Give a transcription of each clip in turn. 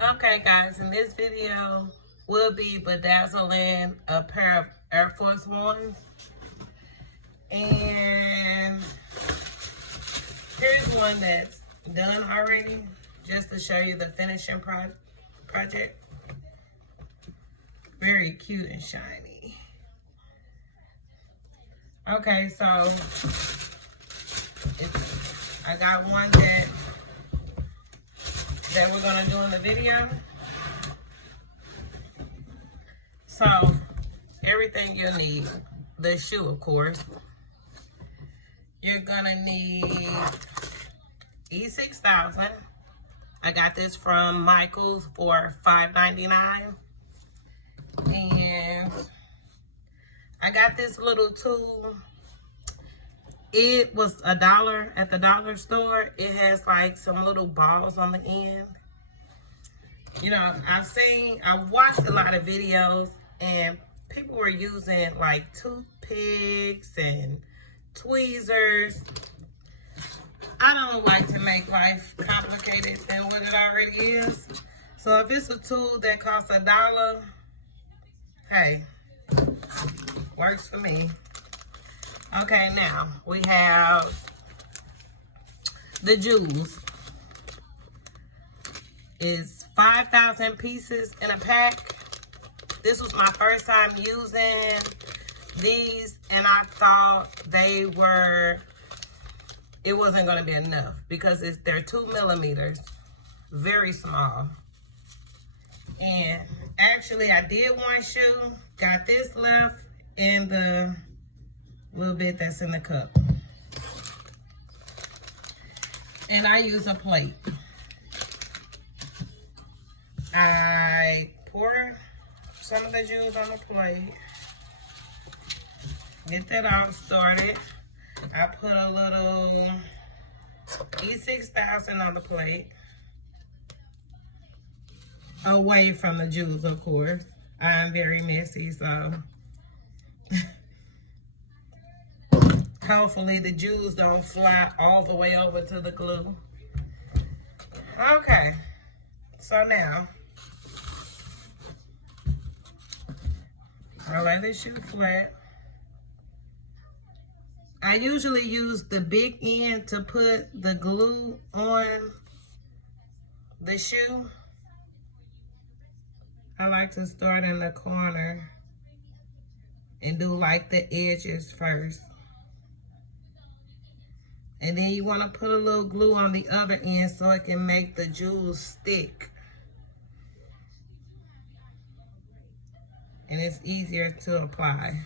Okay, guys, in this video, we'll be bedazzling a pair of Air Force Ones. And here's one that's done already, just to show you the finishing project. Very cute and shiny. Okay, so I got one that we're gonna do in the video. So everything you'll need, the shoe, of course. You're gonna need E6000. I got this from Michael's for $5.99. And I got this little tool. It was $1 at the dollar store. It has like some little balls on the end. You know, I've watched a lot of videos and people were using like toothpicks and tweezers. I don't like to make life complicated than what it already is. So if it's a tool that costs $1, hey, works for me. Okay, now we have the jewels. It's 5,000 pieces in a pack. This was my first time using these, and I thought it wasn't going to be enough because they're 2 millimeters, very small. And actually, I did one shoe, got this left in the little bit that's in the cup. And I use a plate. I pour some of the jewels on the plate. Get that all started. I put a little E6000 on the plate. Away from the jewels, of course. I'm very messy, so hopefully the jewels don't fly all the way over to the glue. Okay, so now I'll lay the shoe flat. I usually use the big end to put the glue on the shoe. I like to start in the corner and do like the edges first. And then you want to put a little glue on the other end so it can make the jewels stick. And it's easier to apply.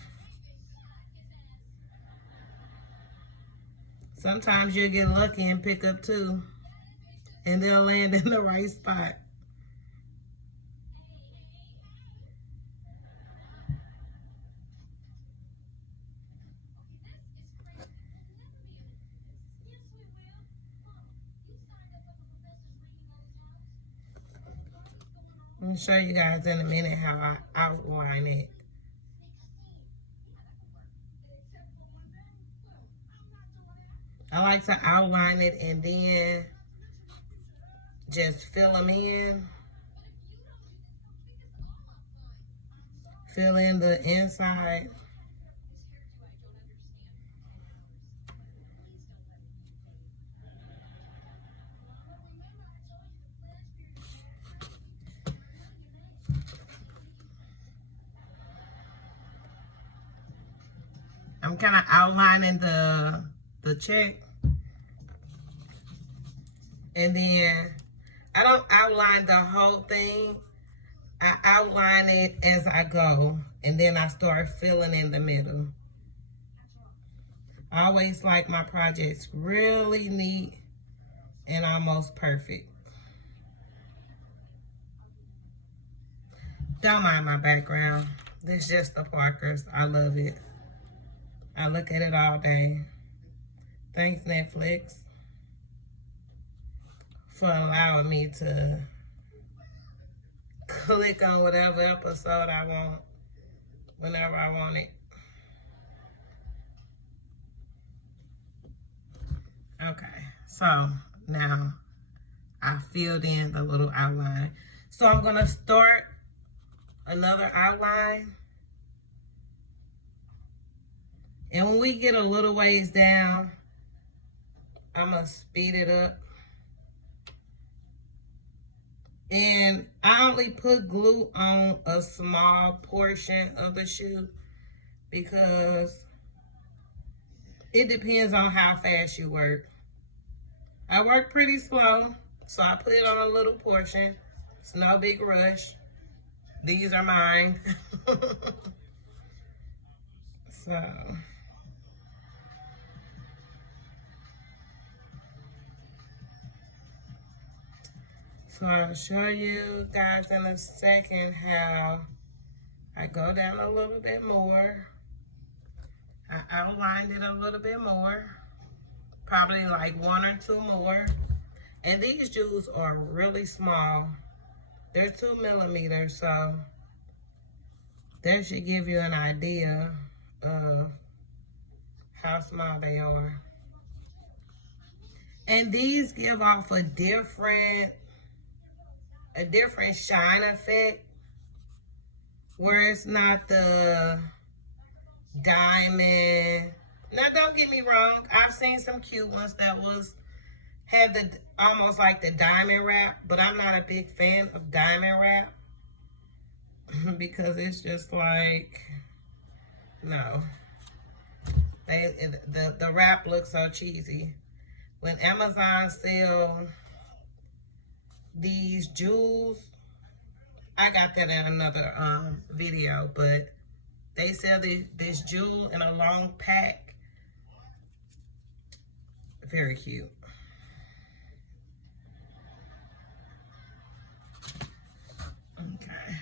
Sometimes you'll get lucky and pick up 2, and they'll land in the right spot. I'll show you guys in a minute how I outline it. I like to outline it and then just fill them in. Fill in the inside. I'm kind of outlining the check. And then I don't outline the whole thing. I outline it as I go. And then I start filling in the middle. I always like my projects really neat and almost perfect. Don't mind my background. This is just the Parkers. I love it. I look at it all day. Thanks, Netflix, for allowing me to click on whatever episode I want, whenever I want it. Okay, so now I filled in the little outline. So I'm gonna start another outline. And when we get a little ways down, I'm gonna speed it up. And I only put glue on a small portion of the shoe because it depends on how fast you work. I work pretty slow, so I put it on a little portion. It's no big rush. These are mine. So I'll show you guys in a second how I go down a little bit more. I outlined it a little bit more, probably like 1 or 2 more. And these jewels are really small. They're 2 millimeters, so that should give you an idea of how small they are. And these give off a different shine effect, where it's not the diamond. Now, don't get me wrong, I've seen some cute ones that had the almost like the diamond wrap, but I'm not a big fan of diamond wrap because it's just like, no. The wrap looks so cheesy. When Amazon sell these jewels, I got that in another video, but they sell this jewel in a long pack. Very cute. Okay.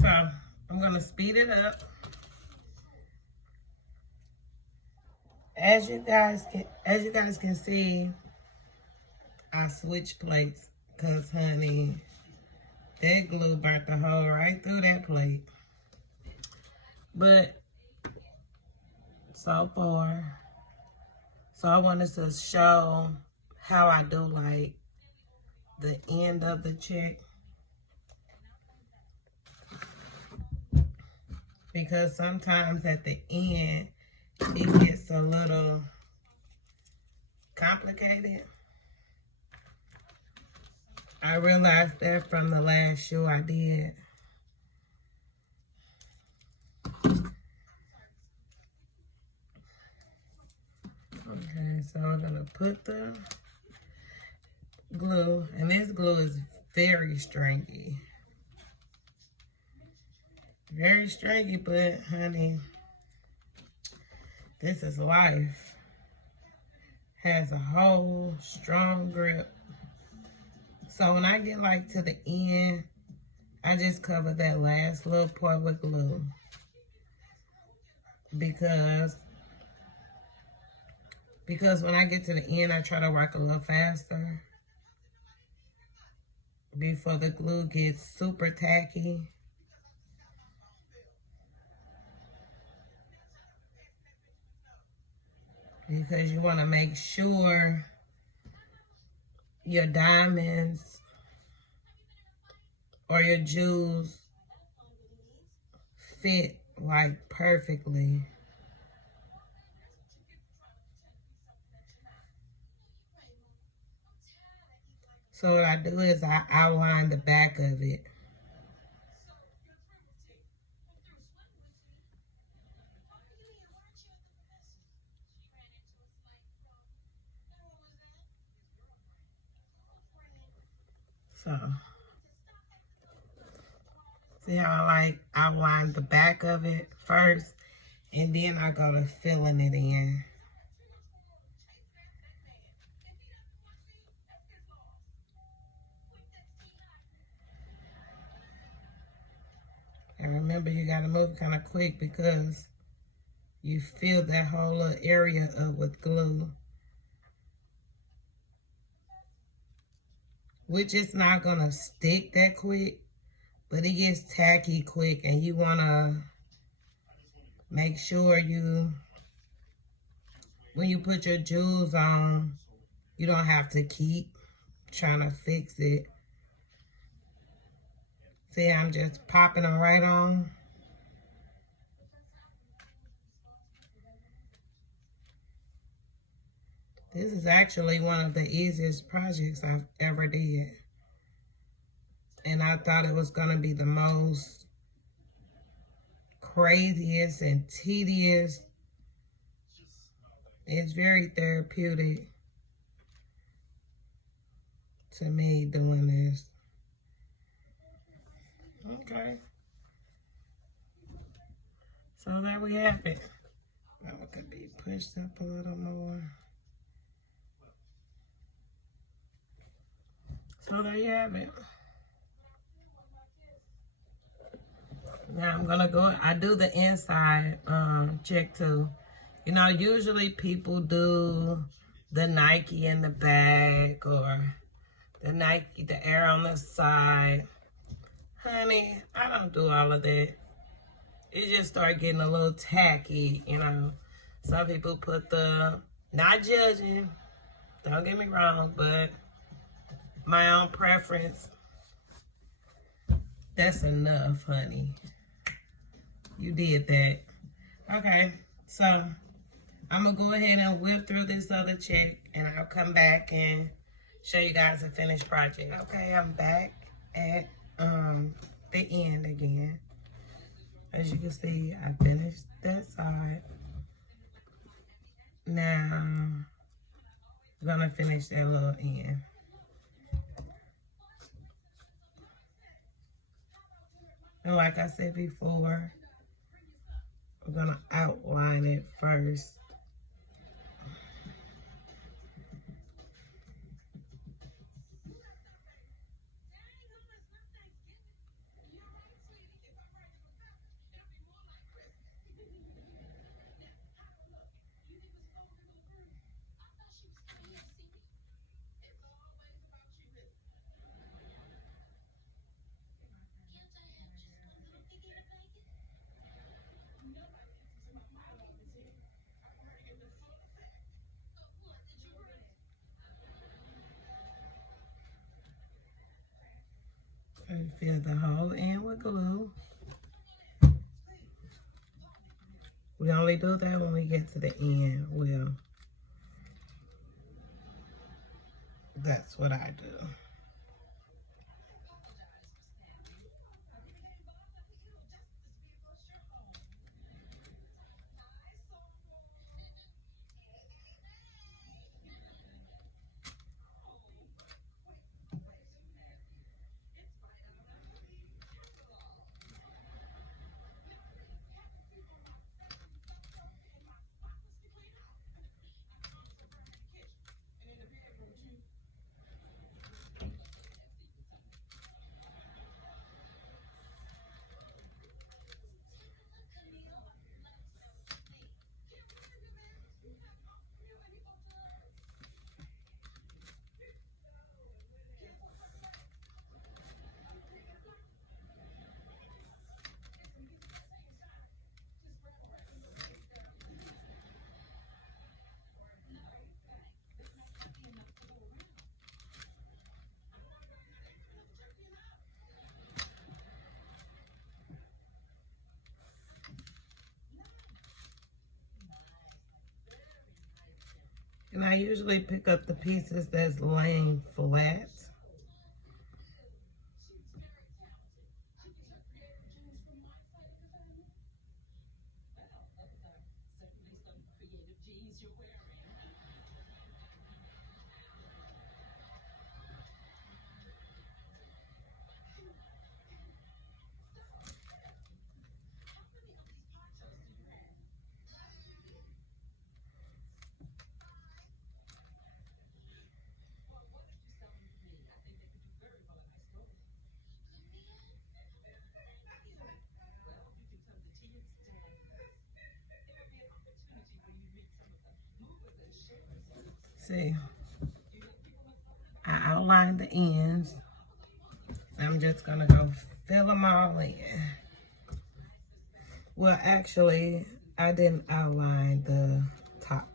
So I'm gonna speed it up. As you guys can see, I switched plates because, honey, that glue burnt the hole right through that plate. But so far, I wanted to show how I do like the end of the check, because sometimes at the end it gets a little complicated. I realized that from the last shoe I did. Okay, so we're gonna put the glue, and this glue is very stringy. Very stringy, but honey, this is life. Has a whole strong grip. So when I get like to the end, I just cover that last little part with glue. Because when I get to the end, I try to work a little faster before the glue gets super tacky. Because you want to make sure your diamonds or your jewels fit like perfectly. So what I do is I outline the back of it. So, see how I like outline the back of it first, and then I go to filling it in. And remember, you gotta move kind of quick because you fill that whole little area up with glue, which is not gonna stick that quick, but it gets tacky quick, and you wanna make sure when you put your jewels on, you don't have to keep trying to fix it. See, I'm just popping them right on. This is actually one of the easiest projects I've ever did. And I thought it was going to be the most craziest and tedious. It's very therapeutic to me doing this. Okay. So there we have it. Now it could be pushed up a little more. So there you have it. Now I'm gonna go, I do the inside check too. You know, usually people do the Nike in the back or the Nike, the air on the side. Honey, I don't do all of that. It just start getting a little tacky, you know. Some people put the, not judging, don't get me wrong, but my own preference, that's enough, honey. You did that. Okay, so I'm gonna go ahead and whip through this other check and I'll come back and show you guys a finished project. Okay, I'm back at the end again. As you can see, I finished that side. Now, I'm gonna finish that little end. And like I said before, we're gonna outline it first. And fill the whole end with glue. We only do that when we get to the end. Well, that's what I do. And I usually pick up the pieces that's laying flat. See, I outlined the ends. I'm just gonna go fill them all in. Well, actually, I didn't outline the top.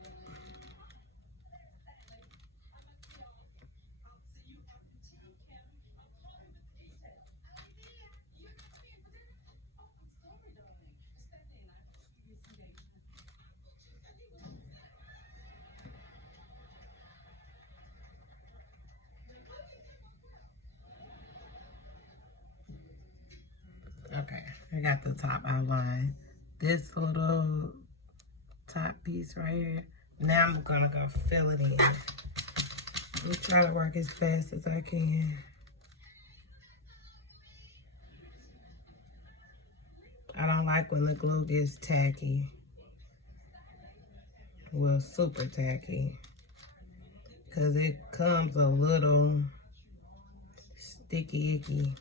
I got the top outline. This little top piece right here. Now I'm gonna go fill it in. I'm trying to work as fast as I can. I don't like when the glue gets tacky. Well, super tacky. Because it comes a little sticky icky.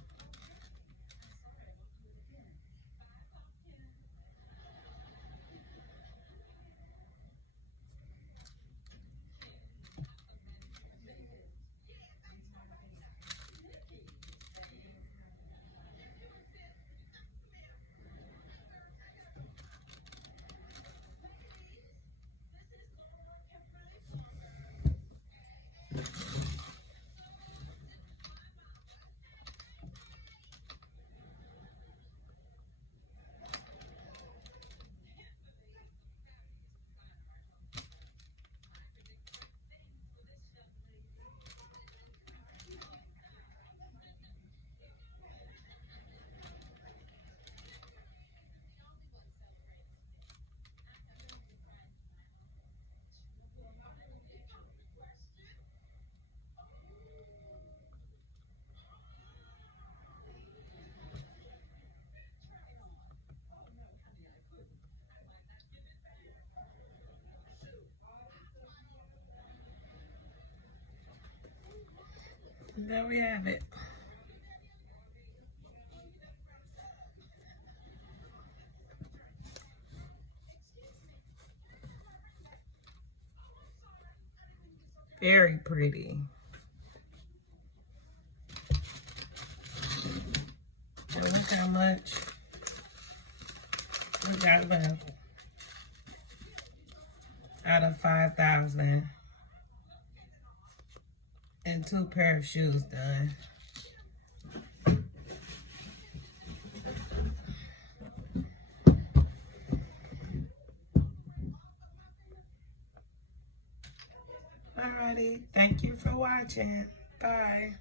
There we have it. Very pretty. And look how much we got left out of 5,000. And 2 pair of shoes done. Alrighty, thank you for watching. Bye.